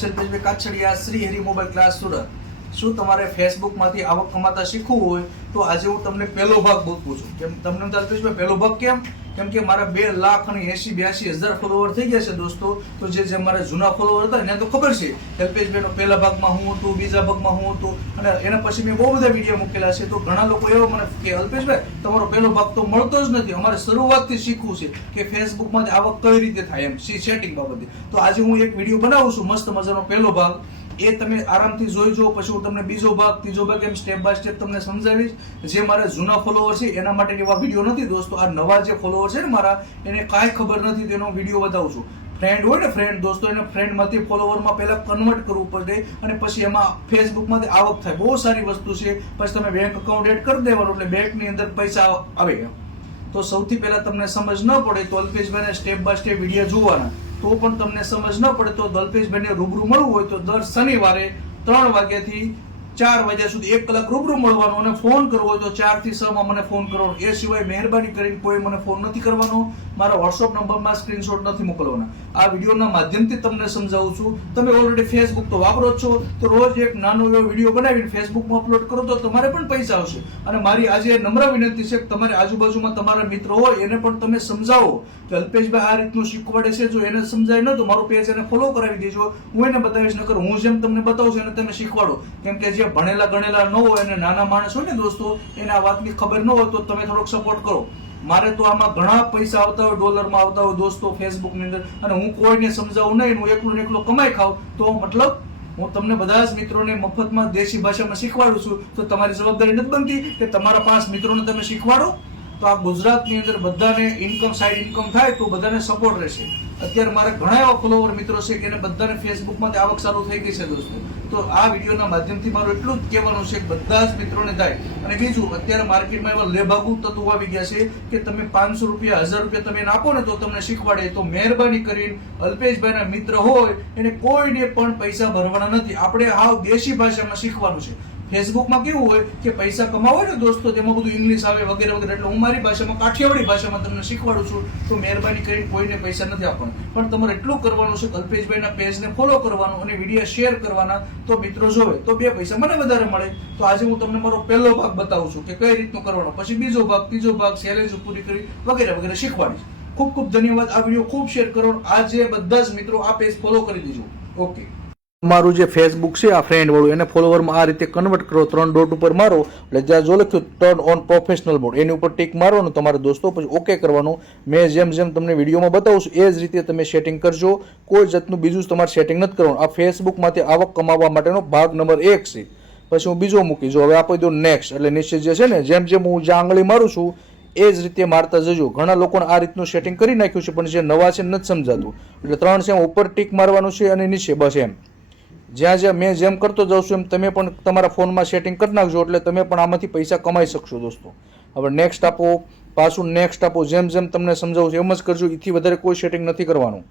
છે અલ્પેશભાઈ Kachhadiya, Shri Hari mobile class Surat. શું તમારે ફેસબુકમાંથી આવક કમાતા શીખવું હોય તો આજે હું તમને પહેલો ભાગ બતાવું છું। કેમ તમને અલ્પેશભાઈ પહેલો ભાગ કેમ કે મારા 2,80,82,000 ફોલોવર થઈ ગયા છે દોસ્તો। તો જે મારા જૂના ફોલોવર હતા એને તો ખબર છે અલ્પેશભાઈનો પહેલા ભાગમાં હું હતું, બીજા ભાગમાં હું હતું, અને એના પછી મેં બહુ બધા વિડીયો મૂકેલા છે। તો ઘણા લોકો એવા મને કે અલ્પેશભાઈ તમારો પહેલો ભાગ તો મળતો જ નથી, અમારે શરૂઆતથી શીખવું છે કે ફેસબુકમાંથી આવક કઈ રીતે થાય એમ સેટિંગ બાબતે। તો આજે હું એક વિડીયો બનાવું છું મસ્ત મજાનો પહેલો ભાગ, એ તમે આરામથી જોઈ જો, પછી હું તમને બીજો ભાગ, ત્રીજો ભાગ એમ સ્ટેપ બાય સ્ટેપ તમને સમજાવીશ। જે મારા જૂના ફોલોવર છે એના માટે એવા વિડીયો નથી દોસ્તો, આ નવા જે ફોલોવર છે ને મારા, એને કાંઈ ખબર નથી તેનો વિડીયો બતાવું છું। ફ્રેન્ડ હોય ને ફ્રેન્ડ દોસ્તો, એને ફ્રેન્ડમાંથી ફોલોવરમાં પહેલા કન્વર્ટ કરવું પડે અને પછી એમાં ફેસબુકમાંથી આવક થાય, બહુ સારી વસ્તુ છે। પછી તમે બેંક અકાઉન્ટ એડ કરી દેવાનું એટલે બેંકની અંદર પૈસા આવે। તો સૌથી પહેલા તમને સમજ ન પડે તો અલ્પેશભાઈને સ્ટેપ બાય સ્ટેપ વિડીયો જોવાના, તો પણ તમને સમજ ન પડે તો અલ્પેશભાઈને રૂબરૂ મળવું હોય તો દર શનિવારે 3 વાગ્યાથી 4 વાગ્યા સુધી 1 કલાક રૂબરૂ મળવાનું, અને ફોન કરવો હોય તો 4 થી 6 માં મને ફોન કરવાનો। એ સિવાય મહેરબાની કરીને કોઈ મને ફોન નથી કરવાનો, મારા વોટ્સઅપ નંબરમાં સ્ક્રીનશોટ નથી મોકલવાના। આ વિડીયોના માધ્યમથી તમને સમજાવું છું। તમે ઓલરેડી ફેસબુક તો વાપરો જ છો, તો રોજ એક નાનો એવો વિડીયો બનાવીને ફેસબુકમાં અપલોડ કરો તો તમારે પણ પૈસા આવશે। અને મારી આજે નમ્ર વિનંતી છે કે તમારી આજુબાજુમાં તમારા મિત્રો હોય એને પણ તમે સમજાવો કે અલ્પેશભાઈ આ રીતનું શીખવાડે છે, જો એને સમજાય ન તો મારું પેજ એને ફોલો કરાવી દેજો, હું એને બતાવીશ, નકર હું જેમ તમને બતાવું છું એને તમે શીખવાડો। કેમ કે જે ભણેલા ગણેલા ન હોય અને નાના માણસ હોય ને દોસ્તો, એને આ વાતની ખબર ન હોય તો તમે થોડોક સપોર્ટ કરો। મારે તો આમાં ઘણા પૈસા આવતા હોય, ડોલરમાં આવતા હોય દોસ્તો ફેસબુકની અંદર, અને હું કોઈને સમજાવું નહીં, હું એકલો ને એકલો કમાઈ ખાઉં તો મતલબ હું તમને બધા જ મિત્રોને મફતમાં દેશી ભાષામાં શીખવાડું છું। તો તમારી જવાબદારી નથી બનતી કે તમારા 5 મિત્રોને તમે શીખવાડો, તો આ ગુજરાતની અંદર બધાને ઇન્કમ, સાઈડ ઇન્કમ થાય તો બધાને સપોર્ટ રહેશે। અત્યારે મારે ઘણા એવા ફોલોવર મિત્રો છે કે એને બધાને ફેસબુકમાંથી આવક ચાલુ થઈ ગઈ છે દોસ્તો। તો આ વિડીયોના માધ્યમથી મારું એટલું જ કહેવાનું છે કે બધા જ મિત્રોને થાય। અને બીજું, અત્યારે માર્કેટમાં એવા લેભાગુ તત્વો આવી ગયા છે કે તમે 500 રૂપિયા, 1000 રૂપિયા તમે એને આપો ને તો તમને શીખવાડે। તો મહેરબાની કરીને અલ્પેશભાઈના મિત્ર હોય એને કોઈને પણ પૈસા ભરવાના નથી, આપણે હાવ દેશી ભાષામાં શીખવાનું છે। ફેસબુકમાં કેવું હોય કે પૈસા કમાવો ને દોસ્તો, તેમાં બધું ઇંગ્લિશ આવે વગેરે વગેરે, એટલે હું મારી ભાષામાં, કાઠિયાવાડી ભાષામાં તમને શીખવાડું છું। તો મહેરબાની કરીને કોઈને પૈસા નથી આપવાના, પણ તમારે એટલું કરવાનું છે કે અલ્પેશભાઈના પેજને ફોલો કરવાનું અને વિડીયો શેર કરવાના, તો મિત્રો જોવે તો 2 પૈસા મને વધારે મળે। તો આજે હું તમને મારો પહેલો ભાગ બતાવું છું કે કઈ રીતનું કરવાનો, પછી બીજો ભાગ, ત્રીજો ભાગ, ચેલેન્જ પૂરી કરી વગેરે વગેરે શીખવાડીશ। ખૂબ ખૂબ ધન્યવાદ। આ વિડીયો ખૂબ શેર કરો, આજે બધા જ મિત્રો આ પેજ ફોલો કરી દેજો। ઓકે, મારું જે ફેસબુક છે આ ફ્રેન્ડ વાળું, એને ફોલોવરમાં આ રીતે કન્વર્ટ કરો, 3 ડોટ ઉપર મારો એટલે જ્યાં જો લખ્યું ટર્ન ઓન પ્રોફેશનલ મોડ એની ઉપર ટિક મારવાનું તમારે દોસ્તો, પછી ઓકે કરવાનું। મેં જેમ તમને વિડીયોમાં બતાવું છું એ જ રીતે તમે સેટિંગ કરજો, કોઈ જાતનું બીજું તમારે સેટિંગ નથી કરવાનું। આ ફેસબુકમાંથી આવક કમાવા માટેનો ભાગ નંબર 1 છે, પછી હું બીજો મૂકી જો, હવે આપી દો નેક્સ્ટ, એટલે નીચે જે છે ને જેમ હું જ્યાં આંગળી મારું છું એ જ રીતે મારતા જજો। ઘણા લોકોને આ રીતનું સેટિંગ કરી નાખ્યું છે પણ જે નવા છે નથી સમજાતું, એટલે 3 છે ઉપર ટિક મારવાનું છે અને નીચે બસ એમ જ્યાં મેં જેમ કરતો જાઉં છું એમ તમે પણ તમારા ફોનમાં સેટિંગ કરી નાખજો, એટલે તમે પણ આમાંથી પૈસા કમાઈ શકશો દોસ્તો। હવે નેક્સ્ટ આપો, પાછું નેક્સ્ટ આપો, જેમ તમને સમજાવું છું એમ જ કરજો, એથી વધારે કોઈ સેટિંગ નથી કરવાનું।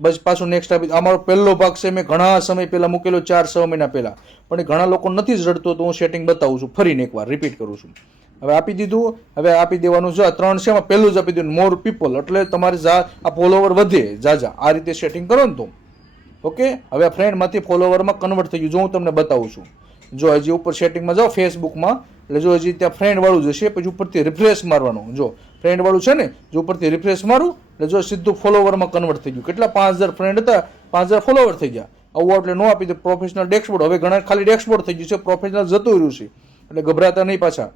બસ પાછું નેક્સ્ટ આપી, આ મારો પહેલો ભાગ છે, મેં ઘણા સમય પહેલા મૂકેલો, 4-6 મહિના પહેલા, પણ એ ઘણા લોકો નથી જ રડતો તો હું સેટિંગ બતાવું છું, ફરીને એકવાર રિપીટ કરું છું। હવે આપી દીધું, હવે આપી દેવાનું છે 3 છે, એમાં પહેલું જ આપી દીધું મોર પીપલ, એટલે તમારે આ ફોલોવર વધે જાજા, આ રીતે સેટિંગ કરો ને તો ઓકે। હવે આ ફ્રેન્ડમાંથી ફોલોવરમાં કન્વર્ટ થઈ ગયું, જો હું તમને બતાવું છું, જો હજી ઉપર સેટિંગમાં જાઓ ફેસબુકમાં, એટલે જો હજી ત્યાં ફ્રેન્ડ વાળું જશે, પછી ઉપરથી રિફ્રેશ મારવાનું, જો ફ્રેન્ડ વાળું છે ને, જો ઉપરથી રિફ્રેશ મારું એટલે જો સીધું ફોલોવરમાં કન્વર્ટ થઈ ગયું। કેટલા 5000 ફ્રેન્ડ હતા, 5000 ફોલોવર થઈ ગયા। આવું એટલે નો આપી દે પ્રોફેશનલ ડેશબોર્ડ, હવે ઘણા ખાલી ડેશબોર્ડ થઈ ગયું છે, પ્રોફેશનલ જતું રહ્યું છે, એટલે ગભરાતા નહીં પાછા।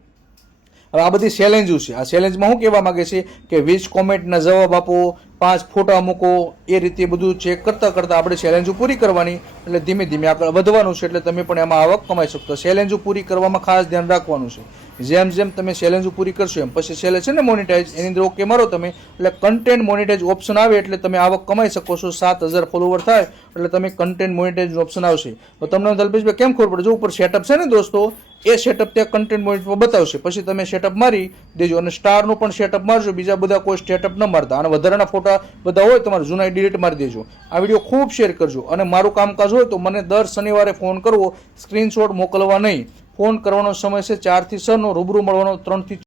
હવે આ બધી ચેલેન્જો છે, આ ચેલેન્જમાં શું કહેવા માંગે છે કે 20 કોમેન્ટના જવાબ આપો, 5 ફોટા મૂકો, એ રીતે બધું ચેક કરતા આપણે ચેલેન્જો પૂરી કરવાની, એટલે ધીમે ધીમે આગળ વધવાનું છે, એટલે તમે પણ એમાં આવક કમાઈ શકશો। ચેલેન્જો પૂરી કરવામાં ખાસ ધ્યાન રાખવાનું છે, જેમ તમે ચેલેન્જો પૂરી કરશો એમ પછી છેલ્લે છે ને મોનેટાઇઝ, એની અંદર ઓકે મારો તમે, એટલે કન્ટેન્ટ મોનેટાઇઝ ઓપ્શન આવે એટલે તમે આવક કમાઈ શકો છો। 7000 ફોલોવર થાય એટલે તમે કન્ટેન્ટ મોનેટાઇઝ ઓપ્શન આવશે। તો તમને અલ્પેશભાઈ કેમ ખબર પડે, જો ઉપર સેટઅપ છે ને દોસ્તો, એ સેટઅપ ત્યાં કન્ટેન્ટ મોનેટાઇઝ બતાવશે, પછી તમે સેટઅપ મારી દેજો, અને સ્ટારનું પણ સેટઅપ મારજો, બીજા બધા કોઈ સેટઅપ ન મારતા, અને વધારાના ફોટા બધા હોય તમારે જૂના ડિલીટ મારી દેજો। આ વિડીયો ખૂબ શેર કરજો, અને મારું કામકાજ હોય તો મને દર શનિવારે ફોન કરવો, સ્ક્રીનશોટ મોકલવા નહીં, ફોન કરવાનો સમય છે 4 થી 6 નો, રૂબરૂ મળવાનો 3 થી